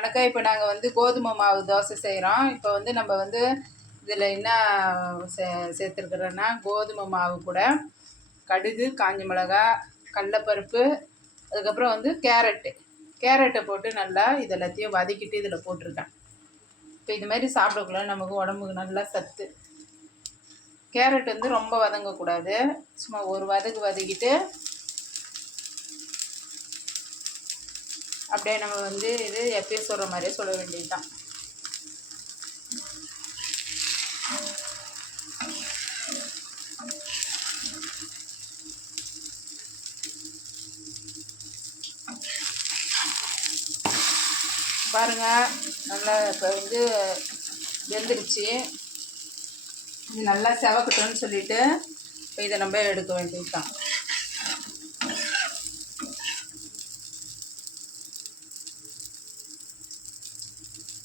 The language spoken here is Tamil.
வணக்கம் இப்போ நாங்கள் வந்து கோதுமை மாவு தோசை செய்கிறோம் இப்போ வந்து நம்ம வந்து இதில் என்ன சே சேர்த்துருக்குறோன்னா கோதுமை மாவு கூட. கடுகு காஞ்ச மிளகா கடலப்பருப்பு அதுக்கப்புறம் வந்து கேரட்டு. கேரட்டை போட்டு நல்லா இது எல்லாத்தையும் வதக்கிட்டு இதில் போட்டிருக்கேன். இப்போ இது மாதிரி சாப்பிடக்குள்ள நமக்கு உடம்புக்கு நல்லா சத்து. கேரட் வந்து ரொம்ப வதங்கக்கூடாது. சும்மா ஒரு வதக்கு வதக்கிட்டு அப்படியே நம்ம வந்து இது எப்பயும் சொல்கிற மாதிரியே சொல்ல வேண்டியது தான் பாருங்க நல்லா இப்போ வந்து வெந்துருச்சு. இது நல்லா செவக்கட்டும்னு சொல்லிட்டு இப்போ இதை நம்ம எடுக்க வேண்டியது தான்